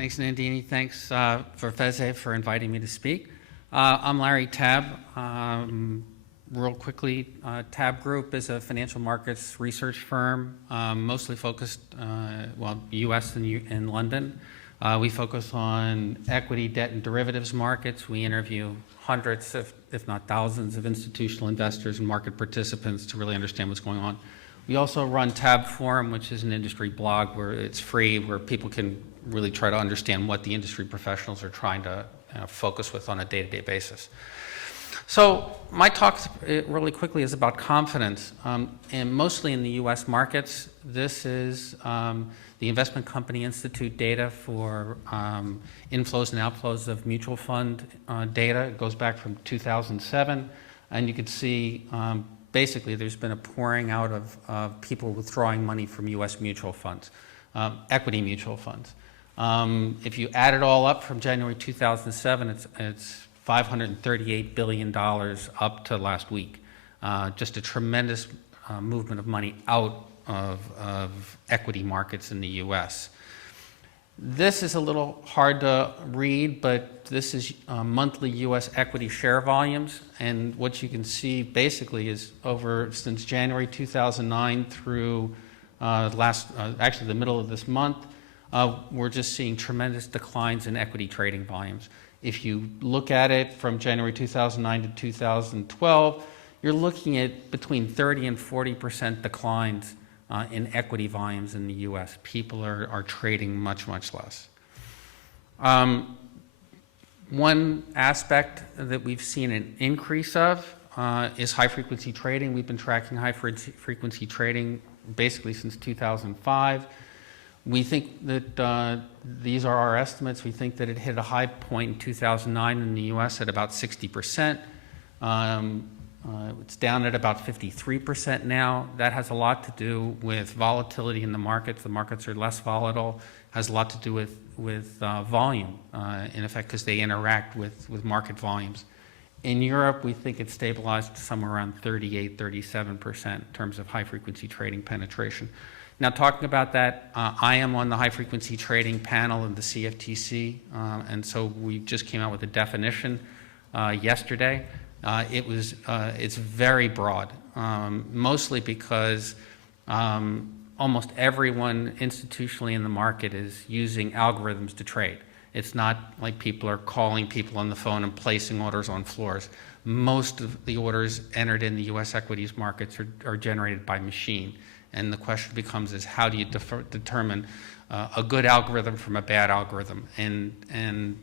Thanks, Nandini. Thanks for FESE for inviting me to speak. I'm Larry Tabb. Real quickly, Tabb Group is a financial markets research firm, mostly focused, U.S. and London. We focus on equity, debt, and derivatives markets. We interview hundreds, if not thousands, of institutional investors and market participants to really understand what's going on. We also run Tabb Forum, which is an industry blog where it's free, where people can really try to understand what the industry professionals are trying to focus with on a day-to-day basis. So my talk really quickly is about confidence, and mostly in the U.S. markets. This is the Investment Company Institute data for inflows and outflows of mutual fund data. It goes back from 2007, and you can see basically there's been a pouring out of people withdrawing money from U.S. mutual funds, equity mutual funds. If you add it all up from January 2007, it's $538 billion up to last week. Just a tremendous movement of money out of equity markets in the U.S. This is a little hard to read, but this is monthly U.S. equity share volumes, and what you can see basically is since January 2009 through actually the middle of this month, we're just seeing tremendous declines in equity trading volumes. If you look at it from January 2009 to 2012, you're looking at between 30 and 40% declines in equity volumes in the U.S. People are trading much, much less. One aspect that we've seen an increase of is high-frequency trading. We've been tracking high-frequency trading basically since 2005. We think that these are our estimates. We think that it hit a high point in 2009 in the U.S. at about 60%. It's down at about 53% now. That has a lot to do with volatility in the markets. The markets are less volatile. Has a lot to do with volume, in effect, because they interact with market volumes. In Europe, we think it's stabilized somewhere around 38, 37% in terms of high-frequency trading penetration. Now, talking about that, I am on the high-frequency trading panel of the CFTC, and so we just came out with a definition yesterday. It's very broad, mostly because almost everyone institutionally in the market is using algorithms to trade. It's not like people are calling people on the phone and placing orders on floors. Most of the orders entered in the U.S. equities markets are generated by machine. And the question becomes is how do you determine a good algorithm from a bad algorithm? And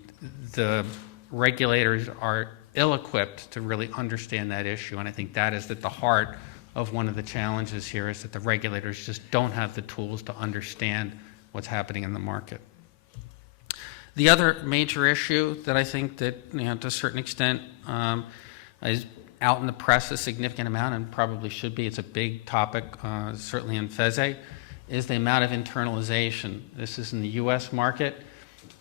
the regulators are ill-equipped to really understand that issue. And I think that is at the heart of one of the challenges here, is that the regulators just don't have the tools to understand what's happening in the market. The other major issue that I think that, to a certain extent is out in the press a significant amount, and probably should be, it's a big topic, certainly in FESE, is the amount of internalization. This is in the U.S. market.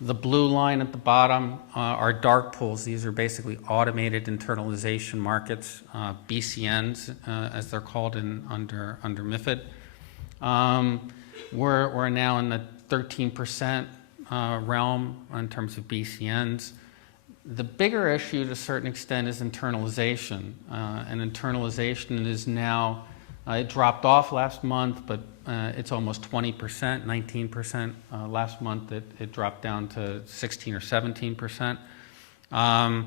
The blue line at the bottom are dark pools. These are basically automated internalization markets, BCNs, as they're called under MiFID. We're now in the 13% realm in terms of BCNs. The bigger issue, to a certain extent, is internalization. And internalization is now, it dropped off last month, but it's almost 20%, 19%. Last month it dropped down to 16 or 17%. And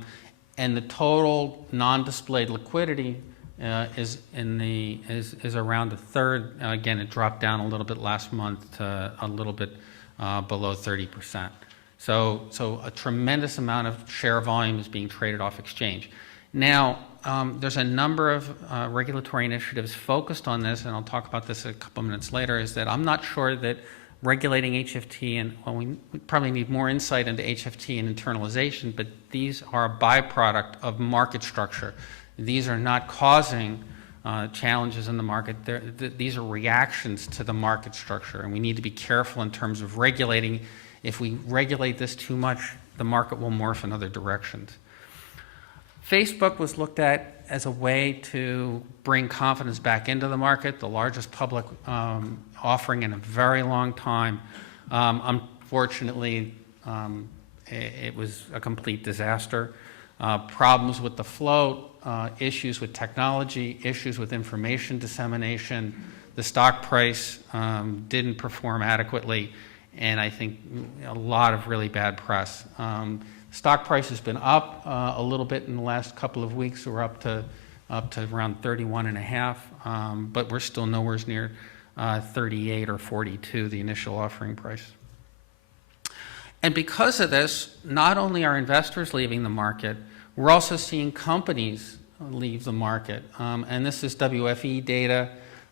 the total non-displayed liquidity is around a third. Again, it dropped down a little bit last month to a little bit below 30%. So a tremendous amount of share volume is being traded off exchange. Now, there's a number of regulatory initiatives focused on this, and I'll talk about this a couple minutes later, is that I'm not sure that regulating HFT, and we probably need more insight into HFT and internalization, but these are a byproduct of market structure. These are not causing challenges in the market. These are reactions to the market structure, and we need to be careful in terms of regulating. If we regulate this too much, the market will morph in other directions. Facebook was looked at as a way to bring confidence back into the market, the largest public offering in a very long time. Unfortunately, it was a complete disaster. Problems with the float, issues with technology, issues with information dissemination. The stock price didn't perform adequately, and I think a lot of really bad press. Stock price has been up a little bit in the last couple of weeks. We're up to around 31.5, but we're still nowhere near 38 or 42, the initial offering price. And because of this, not only are investors leaving the market, we're also seeing companies leave the market. And this is WFE data,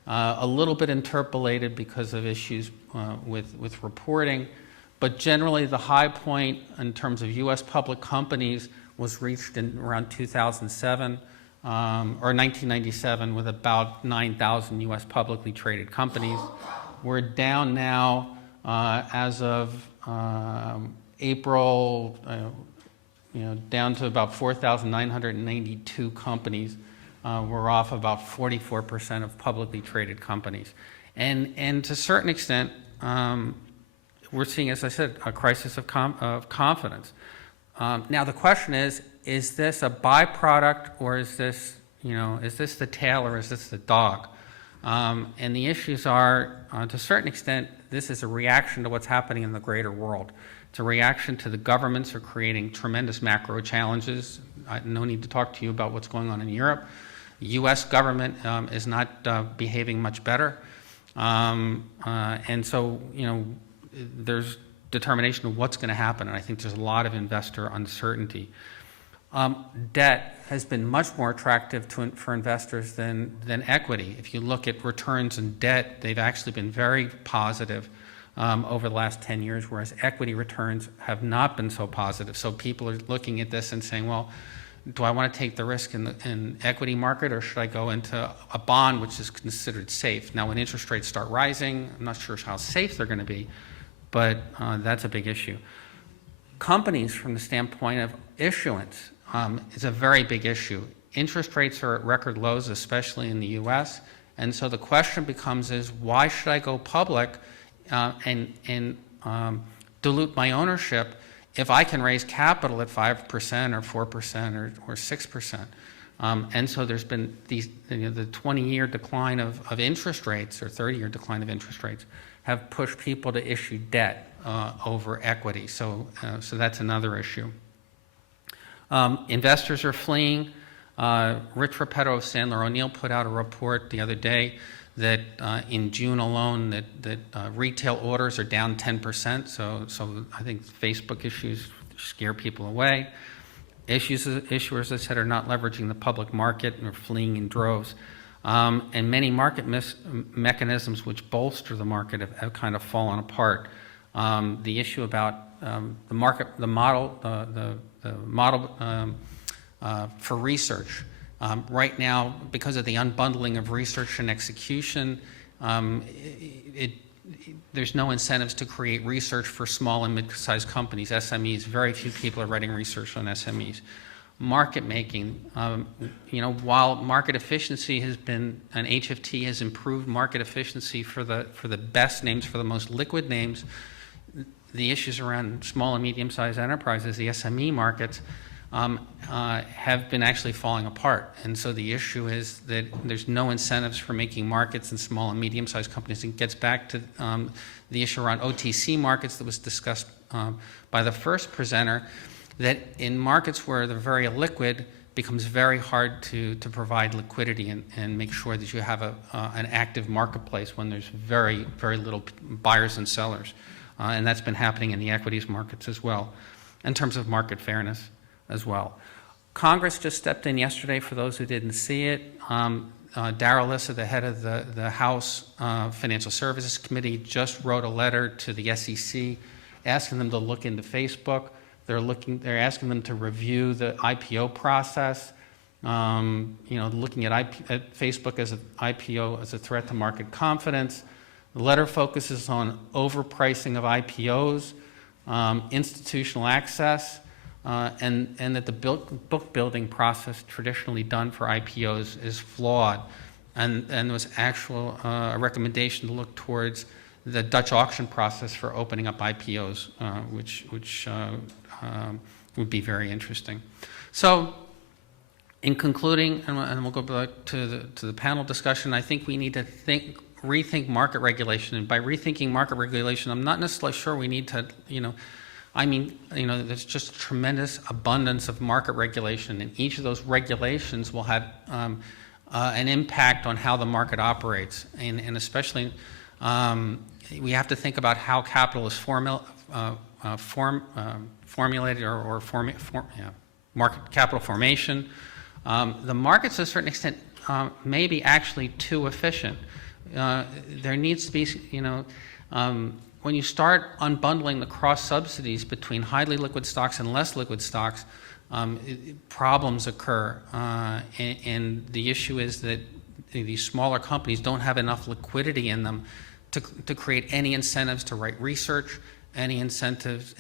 a little bit interpolated because of issues with reporting. But generally, the high point in terms of U.S. public companies was reached in around 2007 or 1997 with about 9,000 U.S. publicly traded companies. We're down now as of April, down to about 4,992 companies. We're off about 44% of publicly traded companies. And to a certain extent, we're seeing, as I said, a crisis of confidence. Now the question is this a byproduct, or is this the tail, or is this the dog? And the issues are, to a certain extent, this is a reaction to what's happening in the greater world. It's a reaction to the governments are creating tremendous macro challenges. No need to talk to you about what's going on in Europe. The U.S. government is not behaving much better. And so, there's determination of what's going to happen, and I think there's a lot of investor uncertainty. Debt has been much more attractive for investors than equity. If you look at returns in debt, they've actually been very positive over the last 10 years, whereas equity returns have not been so positive. So people are looking at this and saying, well, do I want to take the risk in the equity market, or should I go into a bond, which is considered safe? Now, when interest rates start rising, I'm not sure how safe they're going to be, but that's a big issue. Companies, from the standpoint of issuance, is a very big issue. Interest rates are at record lows, especially in the U.S., and so the question becomes why should I go public and dilute my ownership if I can raise capital at 5% or 4% or 6%? And so there's been the 20-year decline of interest rates, or 30-year decline of interest rates, have pushed people to issue debt over equity. So that's another issue. Investors are fleeing. Rich Repetto of Sandler O'Neill put out a report the other day that in June alone that retail orders are down 10%. So I think Facebook issues scare people away. Issuers, as I said, are not leveraging the public market and are fleeing in droves. And many market mechanisms which bolster the market have kind of fallen apart. The issue about the model for research. Right now, because of the unbundling of research and execution, there's no incentives to create research for small and mid-sized companies, SMEs. Very few people are writing research on SMEs. Market making, while market efficiency has been, and HFT has improved market efficiency for the best names, for the most liquid names, the issues around small and medium-sized enterprises, the SME markets, have been actually falling apart. And so the issue is that there's no incentives for making markets in small and medium-sized companies. It gets back to the issue around OTC markets that was discussed by the first presenter, that in markets where they're very illiquid, becomes very hard to provide liquidity and make sure that you have an active marketplace when there's very, very little buyers and sellers. And that's been happening in the equities markets as well, in terms of market fairness as well. Congress just stepped in yesterday, for those who didn't see it. Darrell Issa, the head of the House Financial Services Committee, just wrote a letter to the SEC asking them to look into Facebook. They're asking them to review the IPO process, looking at Facebook as an IPO as a threat to market confidence. The letter focuses on overpricing of IPOs, institutional access, and that the book building process traditionally done for IPOs is flawed. And there was a recommendation to look towards the Dutch auction process for opening up IPOs, which would be very interesting. So, in concluding, and we'll go back to the panel discussion, I think we need to rethink market regulation. And by rethinking market regulation, I'm not necessarily sure we need to, there's just a tremendous abundance of market regulation, and each of those regulations will have an impact on how the market operates, and especially we have to think about how capital is formulated market capital formation. The markets, to a certain extent, may be actually too efficient. There needs to be, when you start unbundling the cross subsidies between highly liquid stocks and less liquid stocks, problems occur. And the issue is that these smaller companies don't have enough liquidity in them to create any incentives to write research, any incentives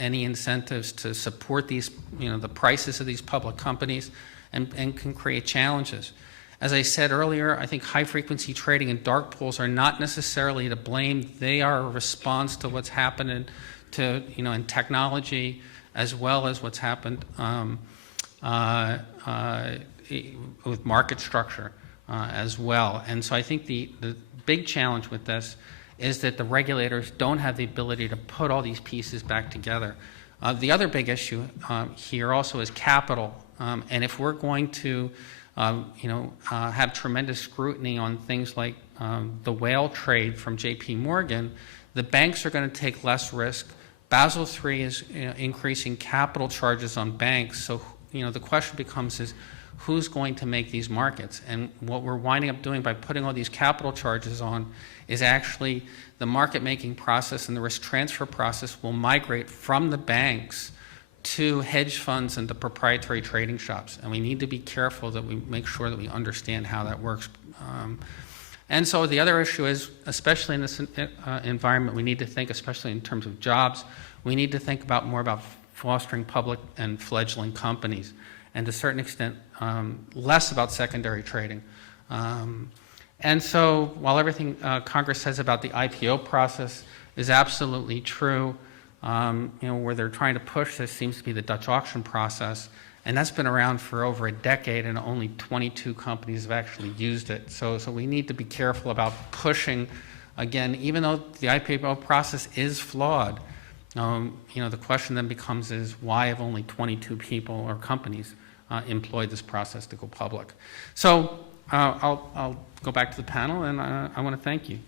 to support these, the prices of these public companies, and can create challenges. As I said earlier, I think high-frequency trading and dark pools are not necessarily to blame. They are a response to what's happened in technology, as well as what's happened with market structure as well. And so I think the big challenge with this is that the regulators don't have the ability to put all these pieces back together. The other big issue here also is capital. And if we're going to have tremendous scrutiny on things like the whale trade from JP Morgan, the banks are going to take less risk. Basel III is increasing capital charges on banks. So the question becomes is who's going to make these markets? And what we're winding up doing by putting all these capital charges on is actually the market making process and the risk transfer process will migrate from the banks to hedge funds and to proprietary trading shops. And we need to be careful that we make sure that we understand how that works. And so the other issue is, especially in this environment, we need to think, especially in terms of jobs, we need to think more about fostering public and fledgling companies, and to a certain extent, less about secondary trading. And so while everything Congress says about the IPO process is absolutely true, where they're trying to push this seems to be the Dutch auction process, and that's been around for over a decade, and only 22 companies have actually used it. So we need to be careful about pushing, again, even though the IPO process is flawed, the question then becomes is why have only 22 people or companies employed this process to go public? So I'll go back to the panel, and I want to thank you.